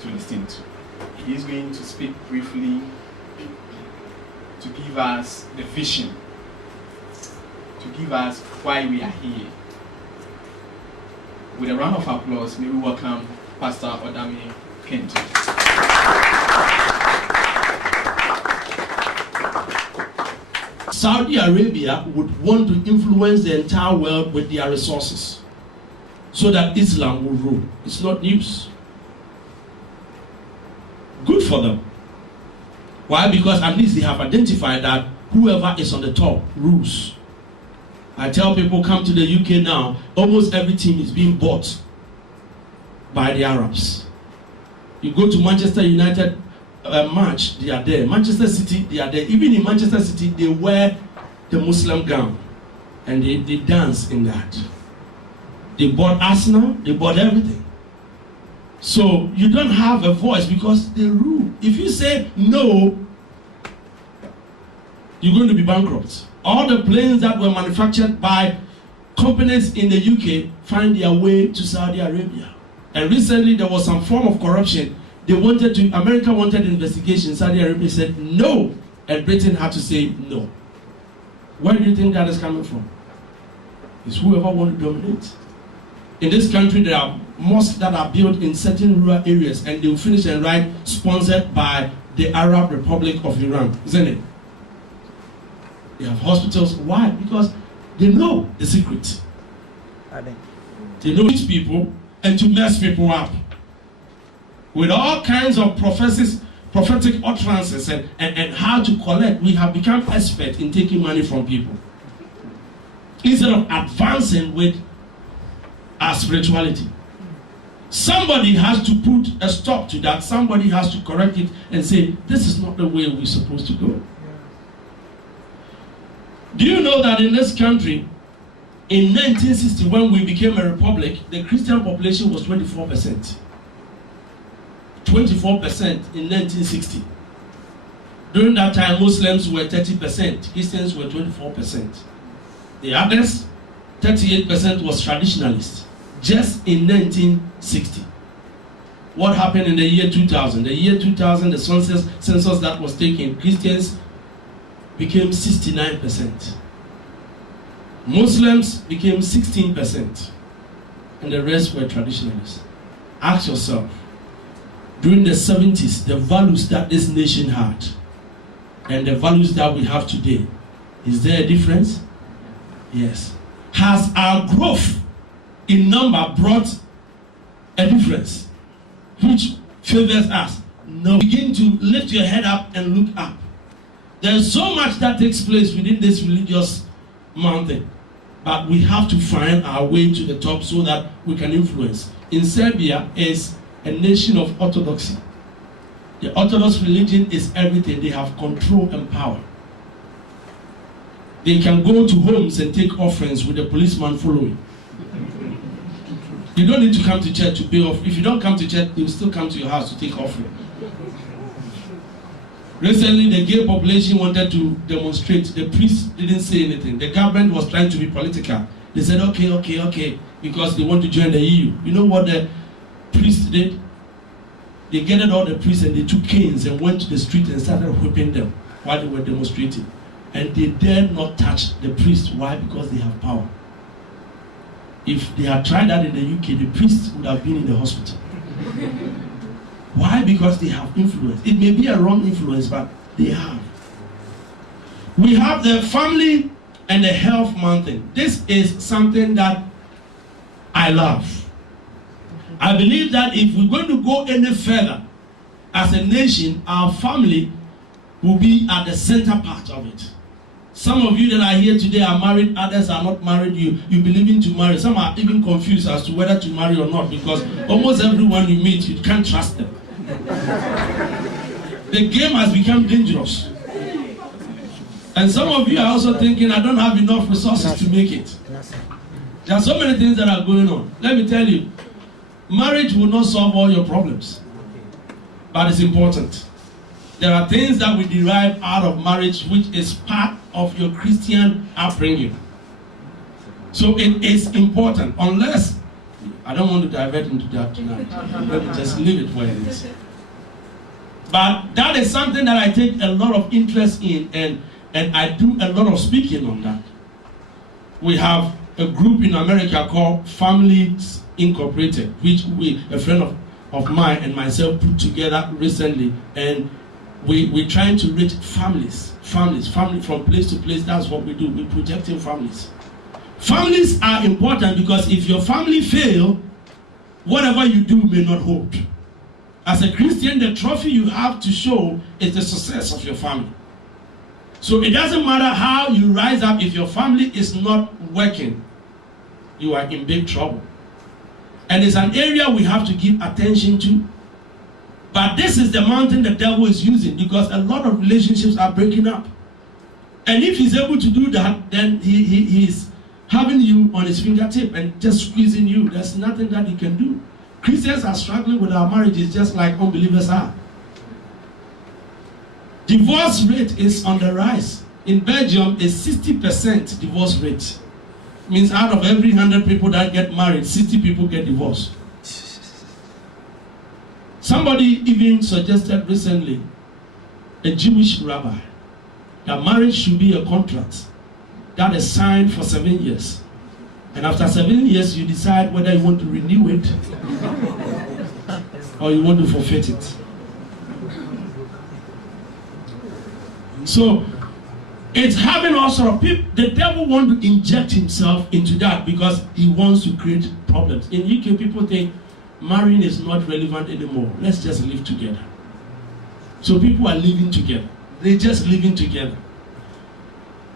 to listen to. He is going to speak briefly to give us the vision, to give us why we are here. With a round of applause, may we welcome Pastor Odame Kento. Saudi Arabia would want to influence the entire world with their resources so that Islam will rule. It's not news. Good for them. Why? Because at least they have identified that whoever is on the top rules. I tell people, come to the UK now, almost every team is being bought by the Arabs. You go to Manchester United match, they are there. Manchester City, they are there. Even in Manchester City, they wear the Muslim gown and they dance in that. They bought Arsenal, they bought everything. So you don't have a voice because they rule. If you say no, you're going to be bankrupt. All the planes that were manufactured by companies in the UK find their way to Saudi Arabia. And recently there was some form of corruption. America wanted investigation. Saudi Arabia said no, and Britain had to say no. Where do you think that is coming from? It's whoever wants to dominate. In this country, there are mosques that are built in certain rural areas, and they will finish and write sponsored by the Arab Republic of Iran, isn't it? They have hospitals. Why? Because they know the secret. They know these people and to mess people up. With all kinds of prophetic utterances and how to collect, we have become expert in taking money from people. Instead of advancing with our spirituality. Somebody has to put a stop to that. Somebody has to correct it and say, this is not the way we're supposed to go. Do you know that in this country, in 1960, when we became a republic, the Christian population was 24%. 24% in 1960. During that time, Muslims were 30%, Christians were 24%. The others, 38% was traditionalists, just in 1960. What happened in the year 2000? The year 2000, the census that was taken, Christians became 69%. Muslims became 16%. And the rest were traditionalists. Ask yourself, during the 70s, the values that this nation had and the values that we have today, is there a difference? Yes. Has our growth in number brought a difference which favors us? No. Begin to lift your head up and look up. There's so much that takes place within this religious mountain, but we have to find our way to the top so that we can influence. In Serbia is a nation of orthodoxy. The Orthodox religion is everything. They have control and power. They can go to homes and take offerings with a policeman following. You don't need to come to church to pay off. If you don't come to church, they will still come to your house to take offering. Recently, the gay population wanted to demonstrate. The priest didn't say anything. The government was trying to be political. They said, okay, because they want to join the EU. You know what the priests did? They gathered all the priests and they took canes and went to the street and started whipping them while they were demonstrating. And they dared not touch the priest. Why? Because they have power. If they had tried that in the UK, the priests would have been in the hospital. Why? Because they have influence. It may be a wrong influence, but they have. We have the family and the health mountain. This is something that I love. I believe that if we're going to go any further as a nation, our family will be at the center part of it. Some of you that are here today are married, others are not married. You believe to marry. Some are even confused as to whether to marry or not, because almost everyone you meet, you can't trust them. The game has become dangerous. And some of you are also thinking, I don't have enough resources to make it. There are so many things that are going on. Let me tell you, marriage will not solve all your problems, but it's important. There are things that we derive out of marriage which is part of your Christian upbringing. So it is important. Unless I don't want to divert into that tonight. Let me just leave it where it is. But that is something that I take a lot of interest in, and I do a lot of speaking on that. We have a group in America called Families Incorporated, which a friend of mine and myself put together recently, and we're trying to reach families from place to place. That's what we do. We're projecting families. Families are important because if your family fail, whatever you do may not hold. As a Christian, the trophy you have to show is the success of your family. So it doesn't matter how you rise up, if your family is not working, you are in big trouble. And it's an area we have to give attention to. But this is the mountain the devil is using, because a lot of relationships are breaking up. And if he's able to do that, then he's having you on his fingertip and just squeezing you. There's nothing that he can do. Christians are struggling with our marriages just like unbelievers are. Divorce rate is on the rise. In Belgium, it's 60% divorce rate. Means out of every 100 people that get married, 60 people get divorced. Somebody even suggested recently, a Jewish rabbi, that marriage should be a contract that is signed for 7 years. And after 7 years, you decide whether you want to renew it or you want to forfeit it. So, it's having all sort of people. The devil wants to inject himself into that because he wants to create problems. In UK, people think marrying is not relevant anymore. Let's just live together. So people are living together. They're just living together.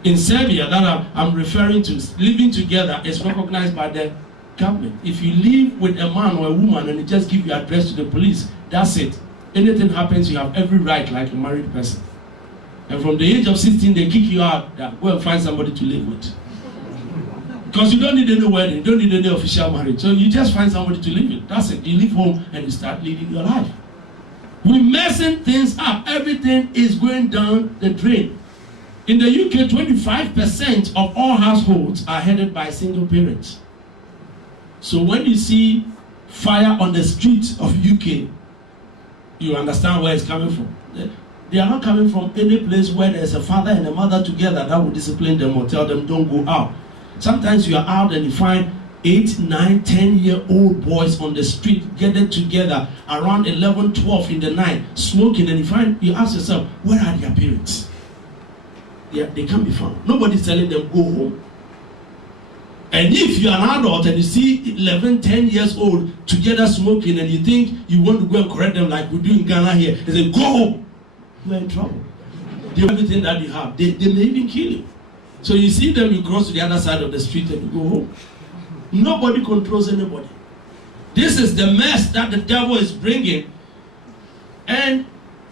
In Serbia, that I'm referring to, living together is recognized by the government. If you live with a man or a woman and they just give your address to the police, that's it. Anything happens, you have every right like a married person. And from the age of 16, they kick you out. Go and find somebody to live with. Because you don't need any wedding, you don't need any official marriage. So you just find somebody to live with. That's it. You leave home and you start living your life. We're messing things up. Everything is going down the drain. In the UK, 25% of all households are headed by single parents. So when you see fire on the streets of UK, you understand where it's coming from. They are not coming from any place where there's a father and a mother together that will discipline them or tell them don't go out. Sometimes you are out and you find 8, 9, 10-year-old boys on the street gathered together around 11, 12 in the night, smoking, and you ask yourself, where are their parents? They can't be found. Nobody's telling them go home. And if you're an adult and you see 11, 10 years old together smoking and you think you want to go and correct them like we do in Ghana here, they say, go home. You're in trouble. They have everything that you have. They may even kill you. So you see them, you cross to the other side of the street and you go home. Nobody controls anybody. This is the mess that the devil is bringing. And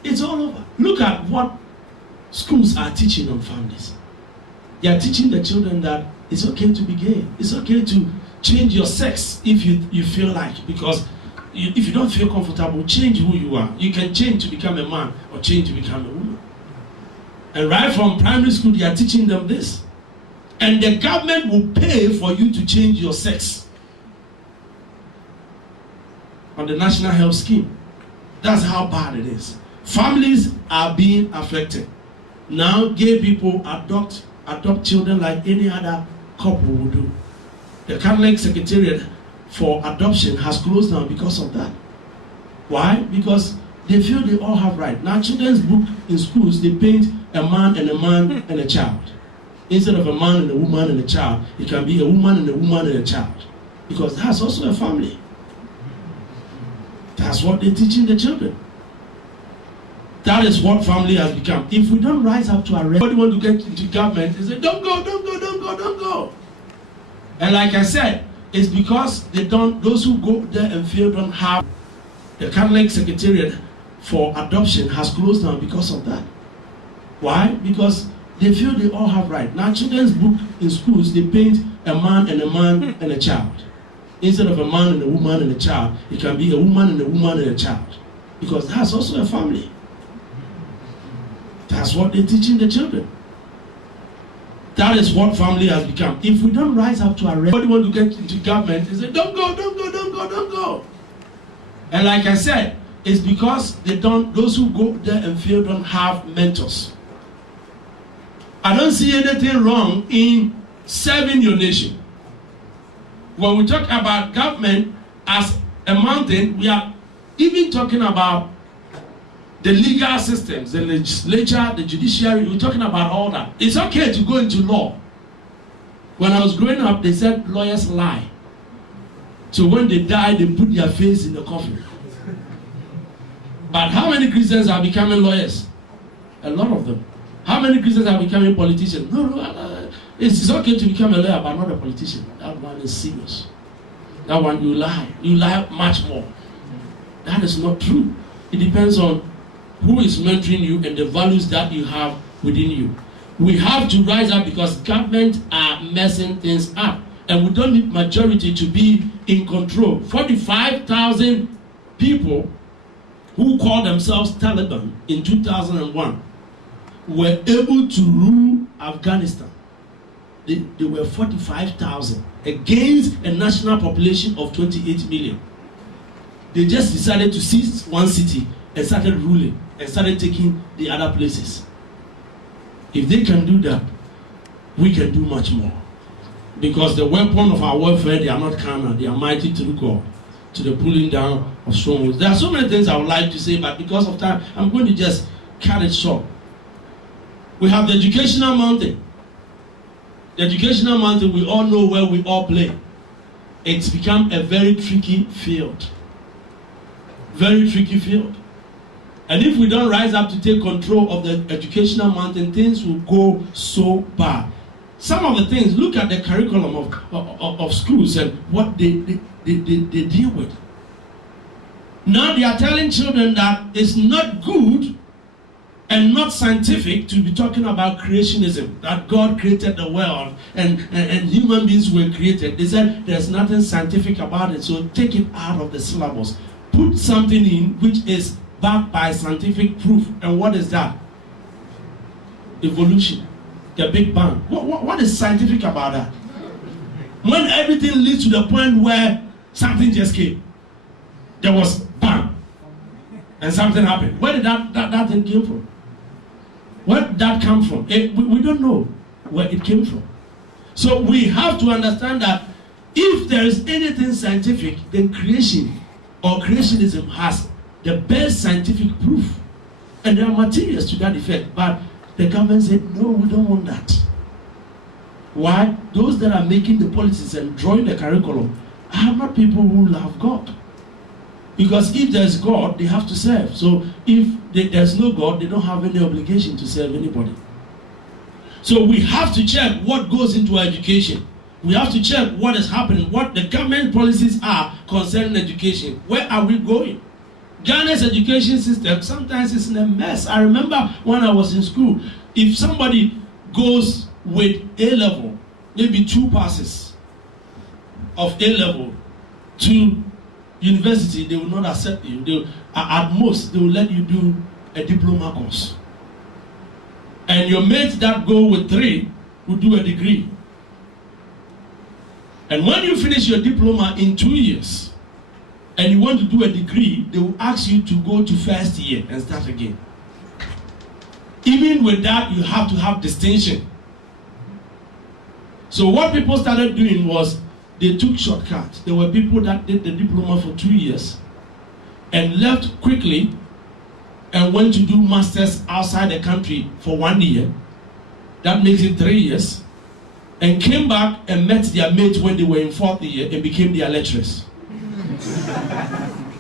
it's all over. Look at what schools are teaching on families. They are teaching the children that it's okay to be gay. It's okay to change your sex if you feel like. Because if you don't feel comfortable, change who you are. You can change to become a man or change to become a woman. And right from primary school, they are teaching them this. And the government will pay for you to change your sex on the National Health Scheme. That's how bad it is. Families are being affected. Now gay people adopt children like any other couple would do. The Catholic Secretariat for Adoption has closed down because of that. Why? Because they feel they all have right. Now children's book in schools, they paint a man and a child. Instead of a man and a woman and a child, it can be a woman and a child. Because that's also a family. That's what they're teaching the children. That is what family has become. If we don't rise up to arrest, everybody want to get into government, they say, don't go, don't go, don't go, don't go. And like I said, it's because those who go there and fail don't have. The Catholic Secretariat for Adoption has closed down because of that. Why? Because they feel they all have right. Now children's book in schools, they paint a man and a child. Instead of a man and a woman and a child, it can be a woman and a child. Because that's also a family. That's what they're teaching the children. That is what family has become. If we don't rise up to arrest, everybody want to get into government, they say, don't go, don't go, don't go. don't go. And like I said, it's because those who go there and fail don't have mentors. I don't see anything wrong in serving your nation. When we talk about government as a mountain, we are even talking about the legal systems, the legislature, the judiciary. We're talking about all that. It's okay to go into law. When I was growing up, they said lawyers lie. So when they die, they put their face in the coffin. But how many Christians are becoming lawyers? A lot of them. How many Christians are becoming politicians? No. It's okay to become a lawyer, but not a politician. That one is serious. That one, you lie. You lie much more. That is not true. It depends on who is mentoring you and the values that you have within you. We have to rise up because government are messing things up. And we don't need majority to be in control. 45,000 people who call themselves Taliban in 2001 were able to rule Afghanistan. They were 45,000 against a national population of 28 million. They just decided to seize one city and started ruling and started taking the other places. If they can do that, we can do much more. Because the weapon of our warfare, they are not carnal, they are mighty through God, to the pulling down of strongholds. There are so many things I would like to say, but because of time, I'm going to just cut it short. We have the educational mountain. The educational mountain, we all know where we all play. It's become a very tricky field. Very tricky field. And if we don't rise up to take control of the educational mountain, things will go so bad. Some of the things, look at the curriculum of schools and what they deal with. Now they are telling children that it's not good and not scientific to be talking about creationism, that God created the world and human beings were created. They said there's nothing scientific about it, so take it out of the syllabus. Put something in which is backed by scientific proof. And what is that? Evolution, the Big Bang. What is scientific about that? When everything leads to the point where something just came, there was bang, and something happened. Where did that thing came from? Where did that come from? We don't know where it came from. So we have to understand that if there is anything scientific, then creation or creationism has the best scientific proof. And there are materials to that effect. But the government said, no, we don't want that. Why? Those that are making the policies and drawing the curriculum are not people who love God. Because if there's God, they have to serve. So if there's no God, they don't have any obligation to serve anybody. So we have to check what goes into our education. We have to check what is happening, what the government policies are concerning education. Where are we going? Ghana's education system sometimes is in a mess. I remember when I was in school, if somebody goes with A-level, maybe 2 passes of A-level to university, they will not accept you. At most, they will let you do a diploma course. And your mates that go with 3 will do a degree. And when you finish your diploma in 2 years, and you want to do a degree, they will ask you to go to first year and start again. Even with that, you have to have distinction. So what people started doing was they took shortcuts. There were people that did the diploma for 2 years and left quickly and went to do masters outside the country for 1 year. That makes it 3 years. And came back and met their mates when they were in 4th year and became their lecturers.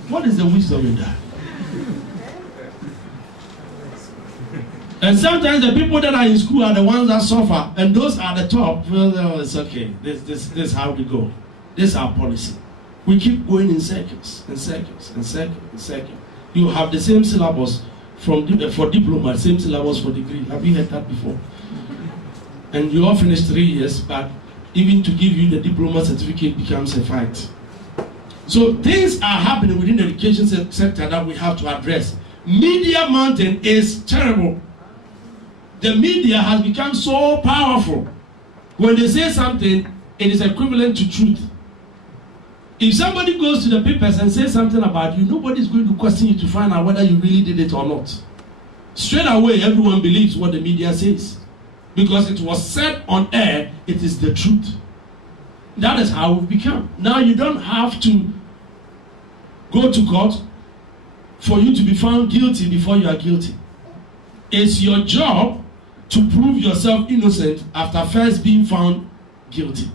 What is the wisdom in that? And sometimes the people that are in school are the ones that suffer, and those are the top. Well, it's okay. This is how we go. This is our policy. We keep going in circles, and circles, and circles, and circles. You have the same syllabus for diploma, same syllabus for degree. Have you heard that before? And you all finish 3 years, but even to give you the diploma certificate becomes a fight. So things are happening within the education sector that we have to address. Media mountain is terrible. The media has become so powerful. When they say something, it is equivalent to truth. If somebody goes to the papers and says something about you, nobody is going to question you to find out whether you really did it or not. Straight away, everyone believes what the media says. Because it was said on air, it is the truth. That is how we've become. Now you don't have to go to court for you to be found guilty before you are guilty. It's your job to prove yourself innocent after first being found guilty.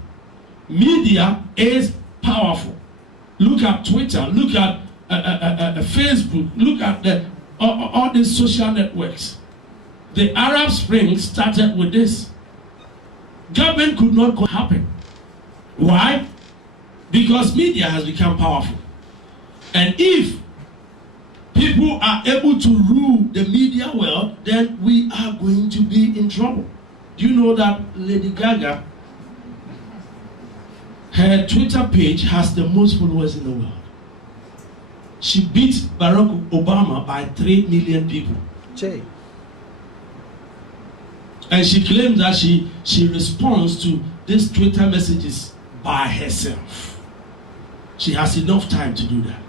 Media is powerful. Look at Twitter, look at Facebook, look at all these social networks. The Arab Spring started with this. Government could not happen. Why? Because media has become powerful. And if people are able to rule the media well, then we are going to be in trouble. Do you know that Lady Gaga, her Twitter page has the most followers in the world? She beat Barack Obama by 3 million people. Jay. And she claims that she responds to these Twitter messages by herself. She has enough time to do that.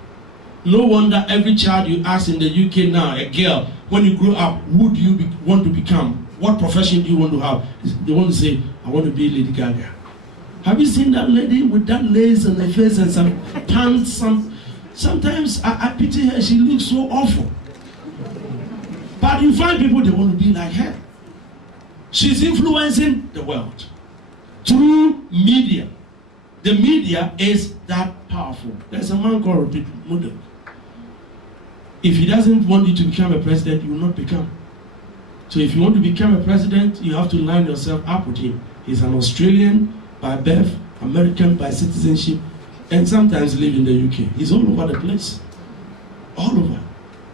No wonder every child you ask in the UK now, a girl, when you grow up, who do you want to become? What profession do you want to have? They want to say, I want to be Lady Gaga. Have you seen that lady with that lace on her face and some pants? Sometimes I pity her, she looks so awful. But you find people, they want to be like her. She's influencing the world through media. The media is that powerful. There's a man called Robert Mugabe. If he doesn't want you to become a president, you will not become. So if you want to become a president, you have to line yourself up with him. He's an Australian by birth, American by citizenship, and sometimes live in the UK. He's all over the place. All over.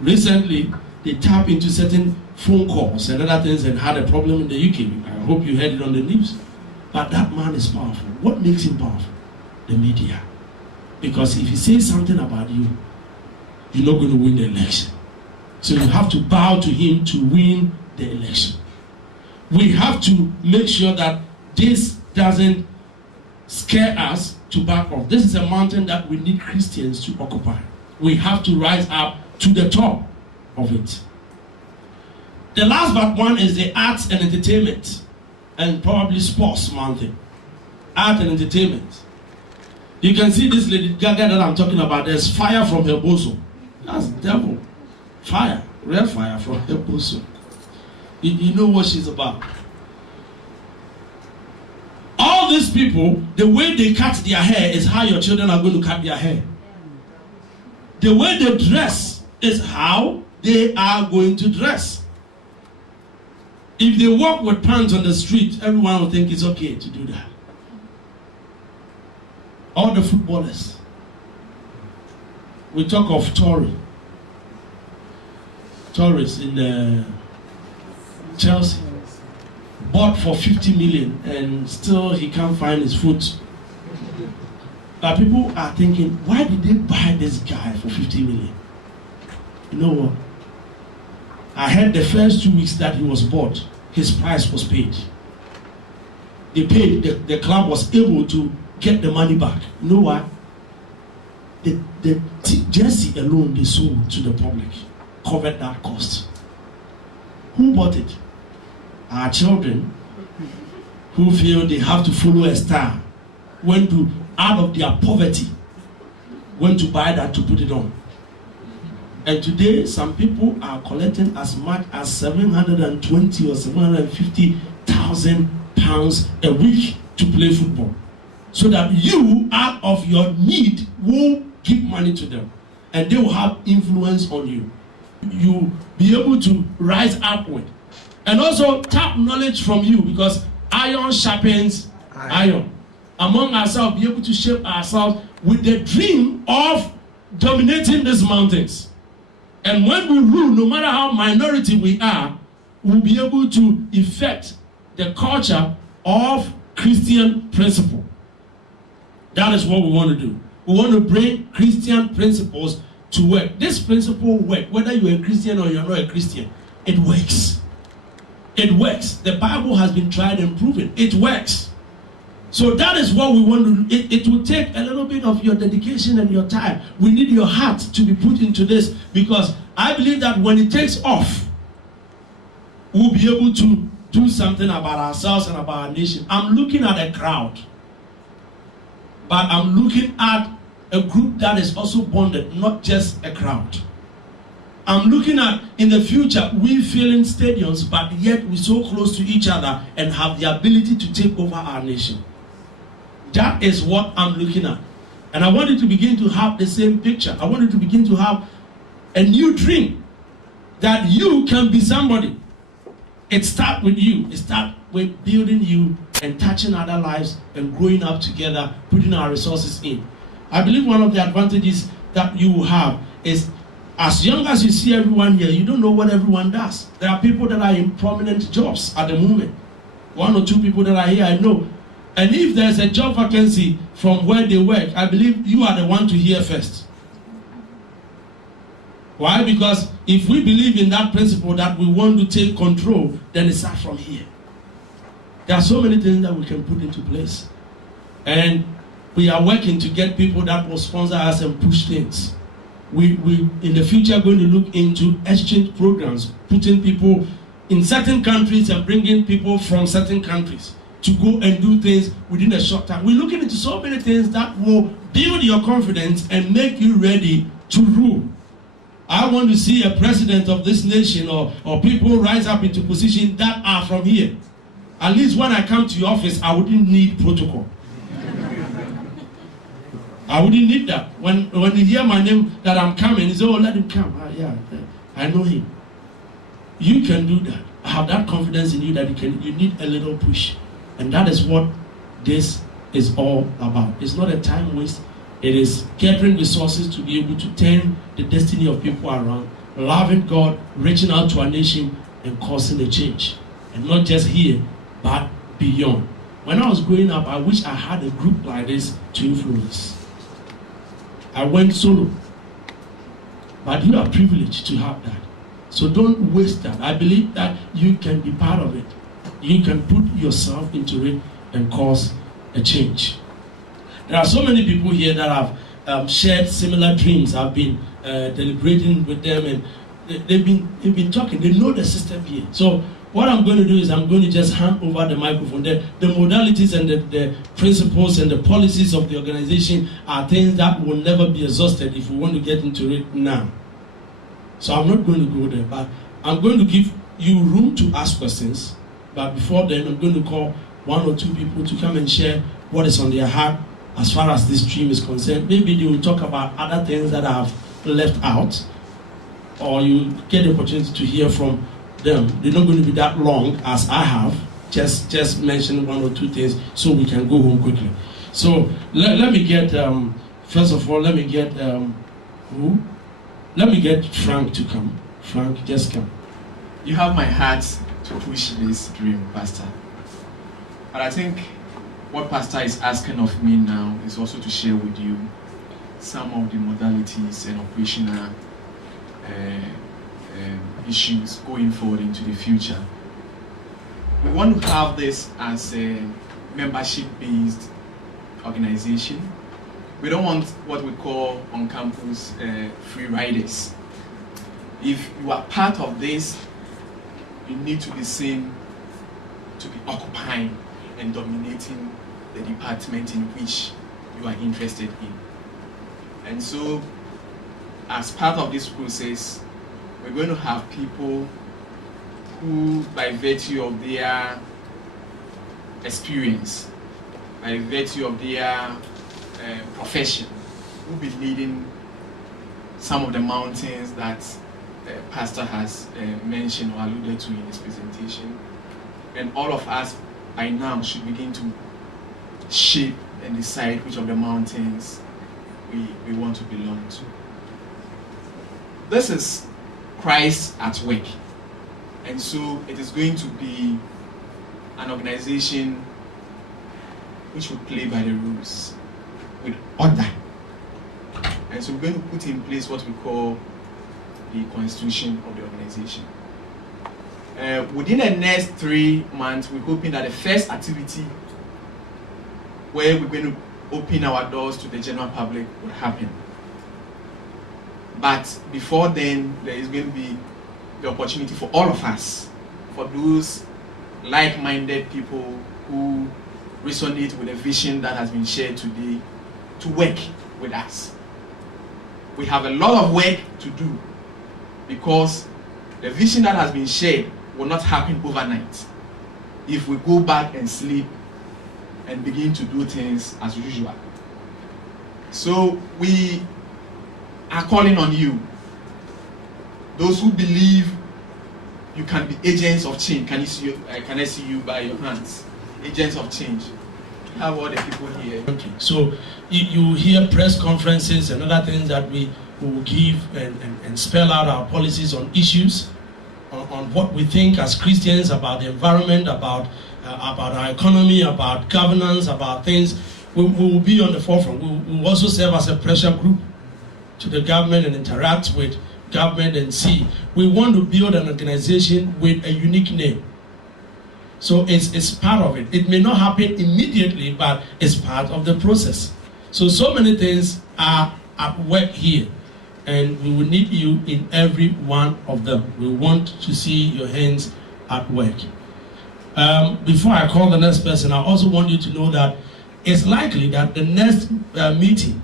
Recently, they tapped into certain phone calls and other things and had a problem in the UK. I hope you heard it on the news. But that man is powerful. What makes him powerful? The media. Because if he says something about you, you're not going to win the election. So you have to bow to him to win the election. We have to make sure that this doesn't scare us to back off. This is a mountain that we need Christians to occupy. We have to rise up to the top of it. The last but one is the arts and entertainment, and probably sports mountain. Art and entertainment. You can see this Lady Gaga that I'm talking about. There's fire from her bosom. That's devil. Fire. Real fire from her bosom. You know what she's about. All these people, the way they cut their hair is how your children are going to cut their hair. The way they dress is how they are going to dress. If they walk with pants on the street, everyone will think it's okay to do that. All the footballers. We talk of Torres in Chelsea. Bought for 50 million and still he can't find his foot. But people are thinking, why did they buy this guy for 50 million? You know what? I heard the first 2 weeks that he was bought, his price was paid. They paid, the club was able to get the money back. You know why? The jersey alone they sold to the public covered that cost. Who bought it? Our children who feel they have to follow a star went to, out of their poverty, went to buy that to put it on. And today some people are collecting as much as 720 or 750,000 pounds a week to play football, so that you, out of your need, will give money to them and they will have influence on you. You be able to rise upward and also tap knowledge from you, because iron sharpens iron. Among ourselves, be able to shape ourselves with the dream of dominating these mountains. And when we rule, no matter how minority we are, we'll be able to effect the culture of Christian principle. That is what we want to do. We want to bring Christian principles to work. This principle works, whether you're a Christian or you're not a Christian. It works. It works. The Bible has been tried and proven. It works. So that is what we want to. It will take a little bit of your dedication and your time. We need your heart to be put into this, because I believe that when it takes off, we'll be able to do something about ourselves and about our nation. I'm looking at a crowd, but I'm looking at a group that is also bonded, not just a crowd. I'm looking at, in the future, we fill in stadiums, but yet we're so close to each other and have the ability to take over our nation. That is what I'm looking at. And I want you to begin to have the same picture. I want you to begin to have a new dream that you can be somebody. It starts with you. It starts with building you and touching other lives and growing up together, putting our resources in. I believe one of the advantages that you will have is, as young as you see everyone here, you don't know what everyone does. There are people that are in prominent jobs at the moment. 1 or 2 people that are here, I know. And if there's a job vacancy from where they work, I believe you are the one to hear first. Why? Because if we believe in that principle that we want to take control, then it starts from here. There are so many things that we can put into place. And we are working to get people that will sponsor us and push things. We in the future are going to look into exchange programs, putting people in certain countries and bringing people from certain countries to go and do things within a short time. We're looking into so many things that will build your confidence and make you ready to rule. I want to see a president of this nation or people rise up into positions that are from here. At least when I come to your office, I wouldn't need protocol. I wouldn't need that. When you hear my name that I'm coming, you say, oh, let him come. Yeah, I know him. You can do that. I have that confidence in you that you need a little push. And that is what this is all about. It's not a time waste. It is gathering resources to be able to turn the destiny of people around, loving God, reaching out to our nation, and causing a change. And not just here, but beyond. When I was growing up, I wish I had a group like this to influence. I went solo. But you are privileged to have that. So don't waste that. I believe that you can be part of it. You can put yourself into it and cause a change. There are so many people here that have shared similar dreams. I've been deliberating with them, and they've been talking. They know the system here. So what I'm going to do is I'm going to just hand over the microphone. The modalities and the principles and the policies of the organization are things that will never be exhausted if we want to get into it now. So I'm not going to go there, but I'm going to give you room to ask questions. But before then, I'm going to call 1 or 2 people to come and share what is on their heart as far as this dream is concerned. Maybe they will talk about other things that I have left out, or you get the opportunity to hear from them. They're not going to be that long as I have. Just mention 1 or 2 things so we can go home quickly. So let me get, first of all, let me get, who? Let me get Frank to come. Frank, just come. You have my heart to push this dream, Pastor. But I think what Pastor is asking of me now is also to share with you some of the modalities and operational issues going forward into the future. We want to have this as a membership-based organization. We don't want what we call on campus free riders. If you are part of this, you need to be seen to be occupying and dominating the department in which you are interested in. And so, as part of this process, we're going to have people who, by virtue of their experience, by virtue of their profession, will be leading some of the mountains that Pastor has mentioned or alluded to in his presentation. And all of us by now should begin to shape and decide which of the mountains we want to belong to. This is Christ at work. And so it is going to be an organization which will play by the rules with order. And so we're going to put in place what we call the constitution of the organization. Within the next 3 months, we're hoping that the first activity where we're going to open our doors to the general public would happen. But before then, there is going to be the opportunity for all of us, for those like-minded people who resonate with the vision that has been shared today, to work with us. We have a lot of work to do, because the vision that has been shared will not happen overnight if we go back and sleep and begin to do things as usual. So we are calling on you, those who believe you can be agents of change. Can I see you by your hands? Agents of change. We have all the people here. Okay. So you hear press conferences and other things that we will give and spell out our policies on issues, on what we think as Christians about the environment, about our economy, about governance, about things. We will be on the forefront. We will also serve as a pressure group to the government and interact with government and see. We want to build an organization with a unique name. So it's part of it. It may not happen immediately, but it's part of the process. So many things are at work here, and we will need you in every one of them. We want to see your hands at work. Before I call the next person, I also want you to know that it's likely that the next meeting,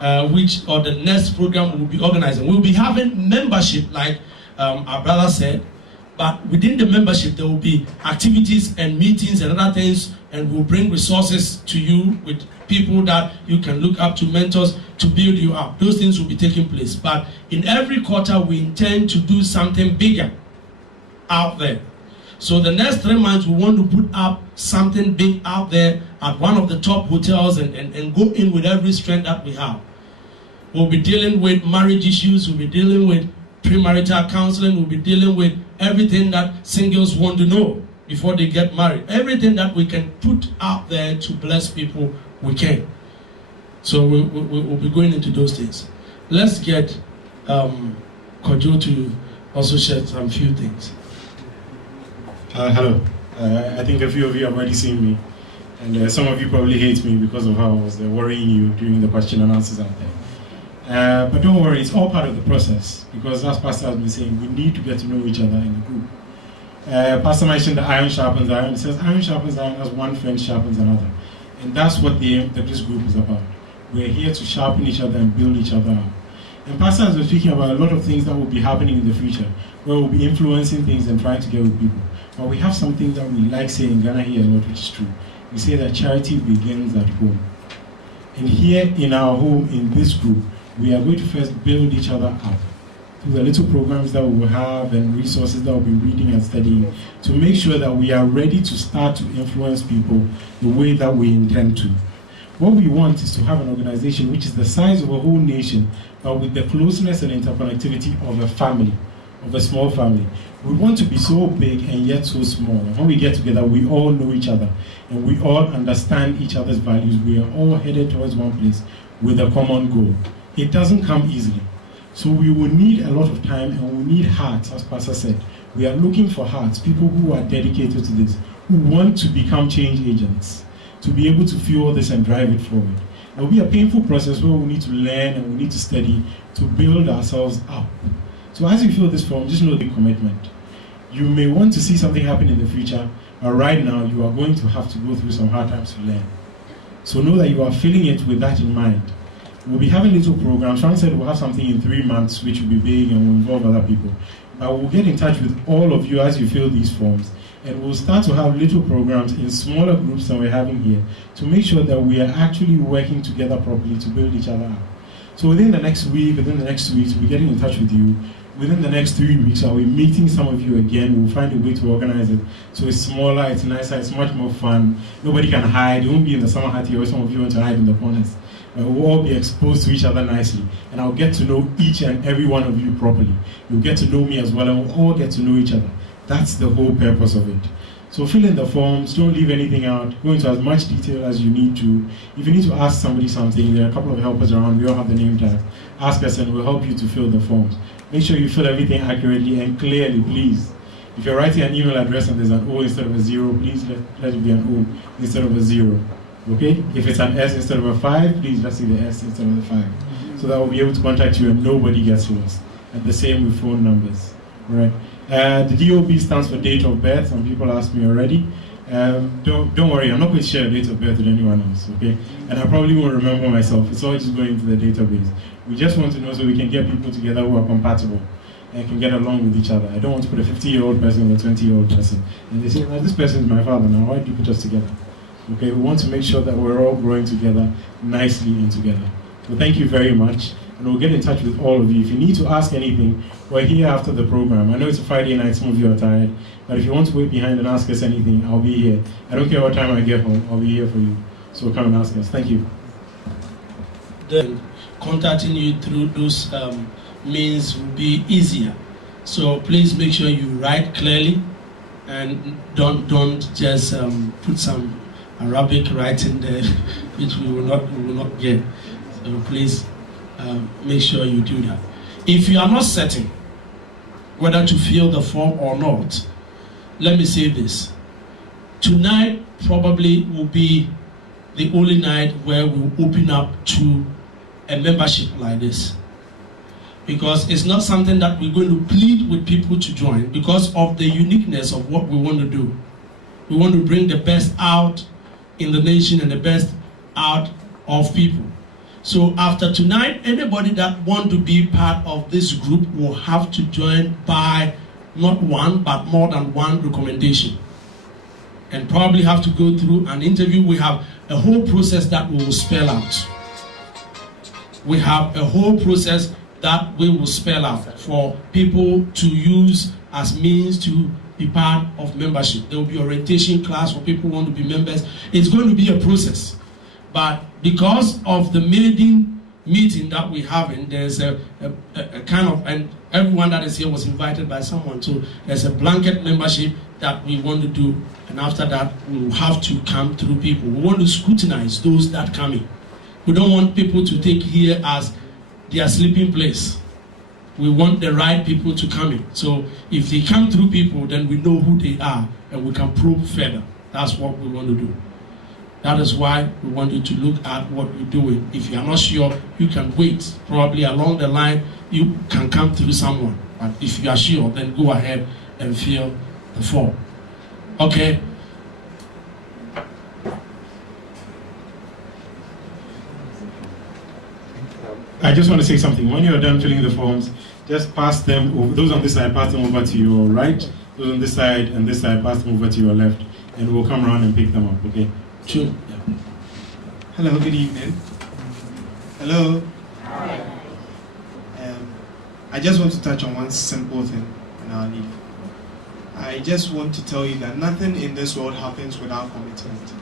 or the next program we'll be organizing, we'll be having membership, like our brother said, but within the membership there will be activities and meetings and other things, and we'll bring resources to you with people that you can look up to, mentors to build you up. Those things will be taking place. But in every quarter we intend to do something bigger out there. So the next 3 months we want to put up something big out there at one of the top hotels and go in with every strength that we have. We'll be dealing with marriage issues, we'll be dealing with premarital counseling, we'll be dealing with everything that singles want to know before they get married. Everything that we can put out there to bless people, we can. So we'll be going into those things. Let's get Kojo to also share some few things. Hello. I think a few of you have already seen me, and some of you probably hate me because of how I was worrying you during the question and answers out there. But don't worry, it's all part of the process, because as Pastor has been saying, we need to get to know each other in the group. Pastor mentioned the iron sharpens iron. It says iron sharpens iron as one friend sharpens another. And that's what this group is about. We're here to sharpen each other and build each other up. And Pastor has been speaking about a lot of things that will be happening in the future, where we'll be influencing things and trying to get with people. But we have something that we like saying in Ghana here a lot, which is true. We say that charity begins at home. And here in our home, in this group, we are going to first build each other up through the little programs that we will have and resources that we'll be reading and studying, to make sure that we are ready to start to influence people the way that we intend to. What we want is to have an organization which is the size of a whole nation, but with the closeness and interconnectivity of a family, of a small family. We want to be so big and yet so small. And when we get together, we all know each other and we all understand each other's values. We are all headed towards one place with a common goal. It doesn't come easily. So we will need a lot of time, and we need hearts, as Pastor said. We are looking for hearts, people who are dedicated to this, who want to become change agents, to be able to fuel this and drive it forward. It will be a painful process where we need to learn and we need to study to build ourselves up. So as you fill this form, just know the commitment. You may want to see something happen in the future, but right now you are going to have to go through some hard times to learn. So know that you are filling it with that in mind. We'll be having little programs. Frank said we'll have something in 3 months which will be big and will involve other people. But we'll get in touch with all of you as you fill these forms, and we'll start to have little programs in smaller groups than we're having here to make sure that we are actually working together properly to build each other up. So within the next week, within the next 2 weeks, we'll be getting in touch with you. Within the next 3 weeks, I'll be meeting some of you again. We'll find a way to organize it. So it's smaller, it's nicer, it's much more fun. Nobody can hide. You won't be in the summer hat here where some of you want to hide in the corners. We'll all be exposed to each other nicely. And I'll get to know each and every one of you properly. You'll get to know me as well, and we'll all get to know each other. That's the whole purpose of it. So fill in the forms, don't leave anything out. Go into as much detail as you need to. If you need to ask somebody something, there are a couple of helpers around. We all have the name tag. Ask us and we'll help you to fill the forms. Make sure you fill everything accurately and clearly, please. If you're writing an email address and there's an O instead of a 0, please let it be an O instead of a 0. Okay? If it's an S instead of a 5, please just see the S instead of the 5. So that we'll be able to contact you and nobody gets lost. And the same with phone numbers. Right? The DOB stands for date of birth. Some people asked me already. Don't worry, I'm not going to share a date of birth with anyone else, okay? And I probably won't remember myself. It's all just going into the database. We just want to know so we can get people together who are compatible and can get along with each other. I don't want to put a 50-year-old person with a 20-year-old person. And they say, well, this person is my father now, why do you put us together? Okay, we want to make sure that we're all growing together, nicely and together. So thank you very much. And we'll get in touch with all of you. If you need to ask anything, we're here after the program. I know it's a Friday night, some of you are tired, but if you want to wait behind and ask us anything, I'll be here. I don't care what time I get home, I'll be here for you. So come and ask us. Thank you. Then contacting you through those means will be easier. So please make sure you write clearly and don't just put some Arabic writing there, which we will not get. So please make sure you do that. If you are not certain whether to fill the form or not, let me say this. Tonight probably will be the only night where we'll open up to a membership like this. Because it's not something that we're going to plead with people to join because of the uniqueness of what we want to do. We want to bring the best out in the nation and the best out of people. So after tonight, anybody that want to be part of this group will have to join by not one, but more than one recommendation. And probably have to go through an interview. We have a whole process that we will spell out. We have a whole process that we will spell out for people to use as means to be part of membership. There will be orientation class for people who want to be members. It's going to be a process. But because of the maiden meeting that we're having, there's a kind of, and everyone that is here was invited by someone, so there's a blanket membership that we want to do, and after that we will have to come through people. We want to scrutinize those that come in. We don't want people to take here as their sleeping place. We want the right people to come in. So if they come through people, then we know who they are and we can probe further. That's what we want to do. That is why we want you to look at what we're doing. If you are not sure, you can wait. Probably along the line, you can come through someone. But if you are sure, then go ahead and fill the form. Okay? I just want to say something. When you're done filling the forms, just pass them over. Those on this side, pass them over to your right. Those on this side and this side, pass them over to your left. And we'll come around and pick them up, okay? Sure. Yeah. Hello, good evening. Hello. Hi. I just want to touch on one simple thing and I'll leave. I just want to tell you that nothing in this world happens without commitment.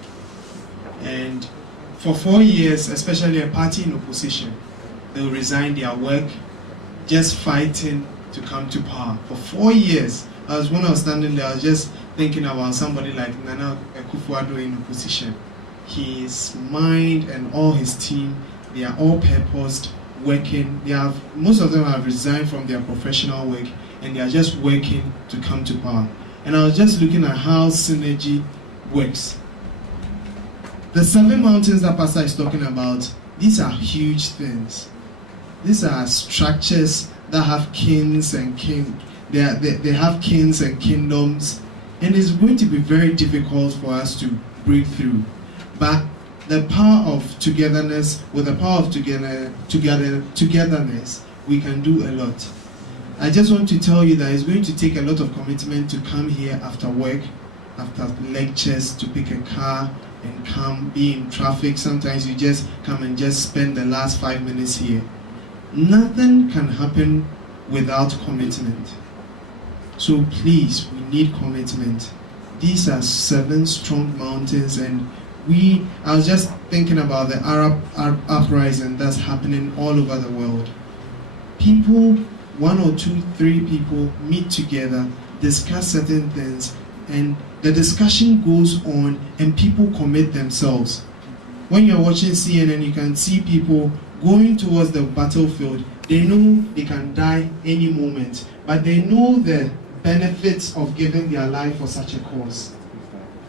And for 4 years, especially a party in opposition, they'll resign their work just fighting to come to power. For 4 years, when I was standing there, I was just thinking about somebody like Nana Akufo-Addo in opposition. His mind and all his team, they are all purposed, working. Most of them have resigned from their professional work and they are just working to come to power. And I was just looking at how synergy works. The 7 mountains that Pastor is talking about, these are huge things. These are structures that have kings and they have kings and kingdoms, and it's going to be very difficult for us to break through. But the power of togetherness, with the power of togetherness, we can do a lot. I just want to tell you that it's going to take a lot of commitment to come here after work, after lectures, to pick a car and come, be in traffic. Sometimes you just come and just spend the last 5 minutes here. Nothing can happen without commitment. So please, we need commitment. These are 7 strong mountains, and I was just thinking about the Arab uprising that's happening all over the world. People, 1 or 2, 3 people meet together, discuss certain things, and the discussion goes on and people commit themselves. When you're watching CNN, you can see people going towards the battlefield. They know they can die any moment, but they know the benefits of giving their life for such a cause,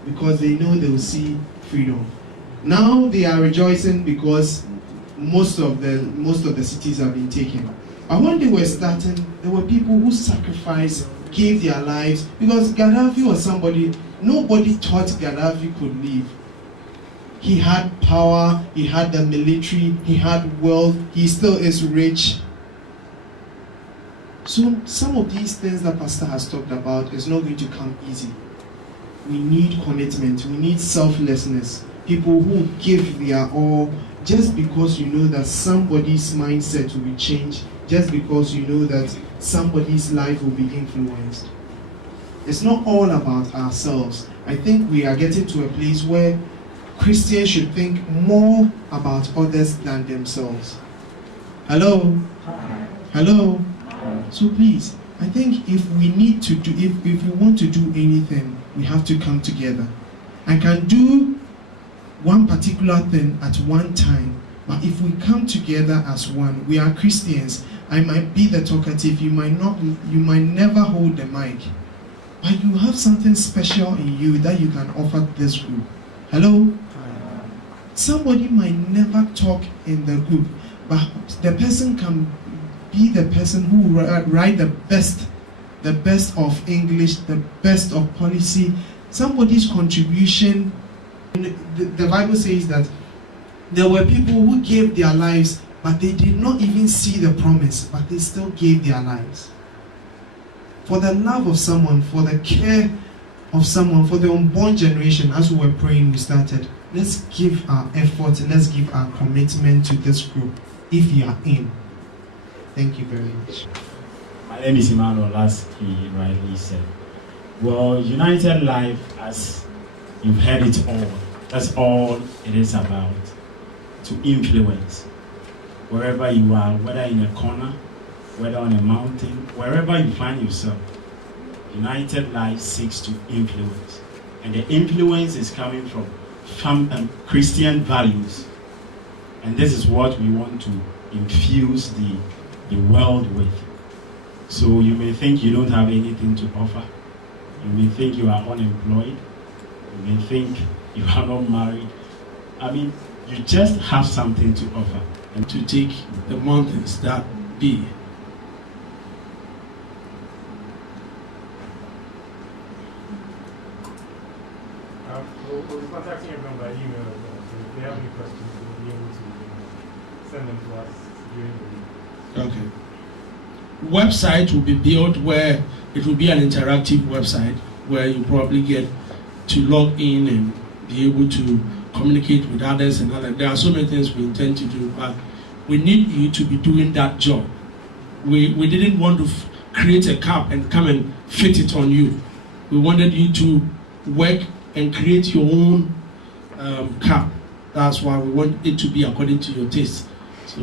because they know they will see freedom. Now they are rejoicing because most of the cities have been taken. But when they were starting, there were people who sacrificed, gave their lives, because Gaddafi was somebody, nobody thought Gaddafi could leave. He had power, he had the military, he had wealth, he still is rich. So some of these things that Pastor has talked about is not going to come easy. We need commitment, we need selflessness. People who give their all just because you know that somebody's mindset will be changed, just because you know that somebody's life will be influenced. It's not all about ourselves. I think we are getting to a place where Christians should think more about others than themselves. Hello? Hello? So please, I think if we need to do, if we want to do anything, we have to come together. I can do one particular thing at one time, but if we come together as one, we are Christians. I might be the talkative, you might never hold the mic, but you have something special in you that you can offer this group. Hello? Somebody might never talk in the group, but the person can be the person who write the best of English, the best of policy. Somebody's contribution. The Bible says that there were people who gave their lives, but they did not even see the promise, but they still gave their lives. For the love of someone, for the care of someone, for the unborn generation. As we were praying, we started. Let's give our effort, let's give our commitment to this group, if you are in. Thank you very much. My name is Emmanuel, as he rightly said. Well, United Life, as you've heard it all, that's all it is about. To influence. Wherever you are, whether in a corner, whether on a mountain, wherever you find yourself, United Life seeks to influence. And the influence is coming from Christian values. And this is what we want to infuse the world with. So you may think you don't have anything to offer. You may think you are unemployed. You may think you are not married. I mean, you just have something to offer. And to take the mountains that be. We'll be contacting everyone by email as well. So if they have any questions, we'll be able to send them to us during the week. Okay. Website will be built where it will be an interactive website where you probably get to log in and be able to communicate with others and other. There are so many things we intend to do, but we need you to be doing that job. We didn't want to create a cap and come and fit it on you. We wanted you to work and create your own cap. That's why we want it to be according to your taste. So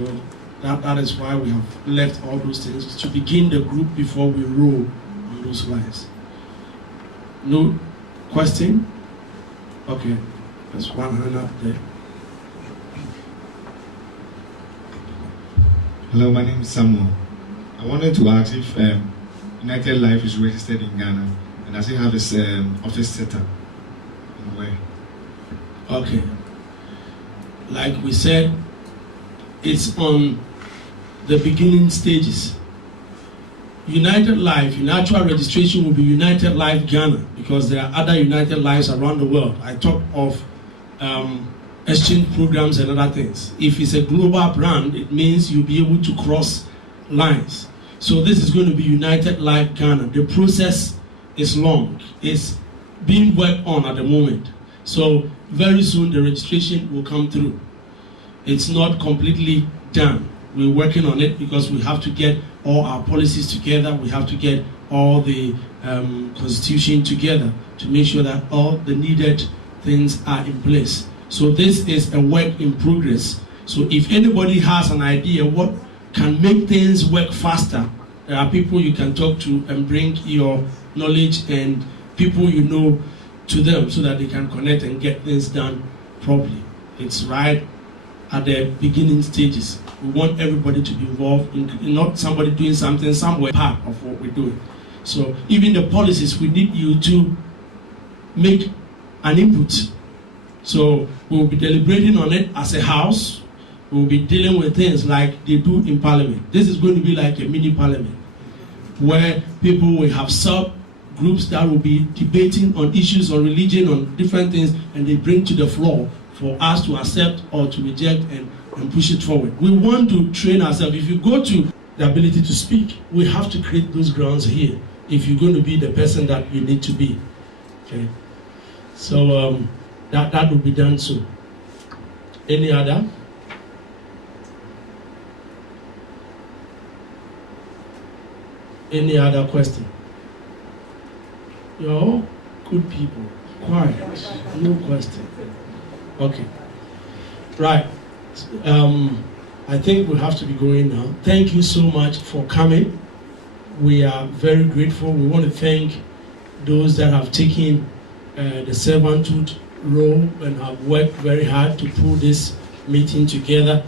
that is why we have left all those things to begin the group before we roll on those lines. No question? Okay, there's one hand up there. Hello, my name is Samuel. I wanted to ask if United Life is registered in Ghana, and does it have its office set up? And where? Okay. Like we said, it's on the beginning stages. United Life, in actual registration will be United Life Ghana, because there are other United Lives around the world. I talk of exchange programs and other things. If it's a global brand, it means you'll be able to cross lines. So this is going to be United Life Ghana. The process is long. It's being worked on at the moment. So very soon the registration will come through. It's not completely done. We're working on it because we have to get all our policies together. We have to get all the constitution together to make sure that all the needed things are in place. So this is a work in progress. So if anybody has an idea what can make things work faster, there are people you can talk to and bring your knowledge and people you know to them so that they can connect and get things done properly. It's right at the beginning stages. We want everybody to be involved in not somebody doing something somewhere part of what we're doing. So even the policies, we need you to make an input So we'll be deliberating on it as a house. We'll be dealing with things like they do in Parliament. This is going to be like a mini Parliament where people will have sub-groups that will be debating on issues on religion, on different things, and they bring to the floor for us to accept or to reject and push it forward. We want to train ourselves. If you go to the ability to speak, we have to create those grounds here if you're going to be the person that you need to be. Okay? So that will be done soon. Any other? Any other question? You're all good people. Quiet. No question. Okay. Right. I think we have to be going now. Thank you so much for coming. We are very grateful. We want to thank those that have taken the servanthood role and have worked very hard to pull this meeting together.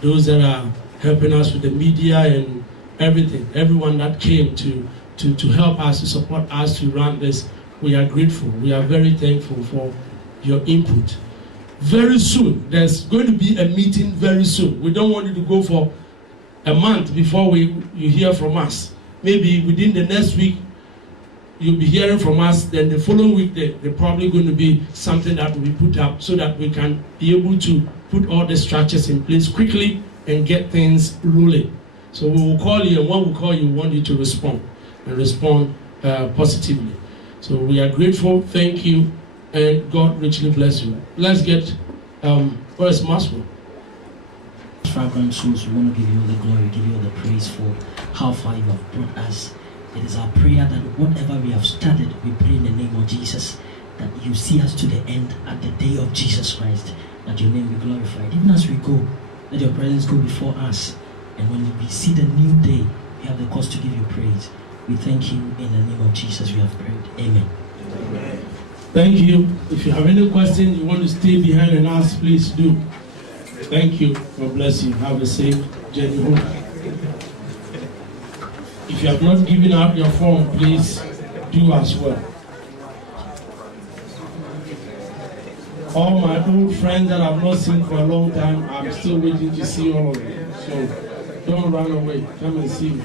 Those that are helping us with the media and everything, everyone that came to help us, to support us to run this, we are grateful. We are very thankful for your input. Very soon, there's going to be a meeting very soon. We don't want you to go for a month before you hear from us. Maybe within the next week, you'll be hearing from us. Then the following week, they're probably going to be something that will be put up so that we can be able to put all the structures in place quickly and get things rolling. So we will call you, and when we call you, we want you to respond and respond positively. So we are grateful. Thank you, and God richly bless you. Let's get, where's Maxwell? Fragrant souls, we want to give you all the glory, give you all the praise for how far you have brought us. It is our prayer that whatever we have started, we pray in the name of Jesus, that you see us to the end at the day of Jesus Christ, that your name be glorified. Even as we go, let your presence go before us. And when we see the new day, we have the cause to give you praise. We thank you in the name of Jesus we have prayed. Amen. Amen. Thank you. If you have any questions, you want to stay behind and ask, please do. Thank you. God bless you. Have a safe journey home. If you have not given out your form, please do as well. All my old friends that I've not seen for a long time, I'm still waiting to see all of you. So don't run away. Come and see me.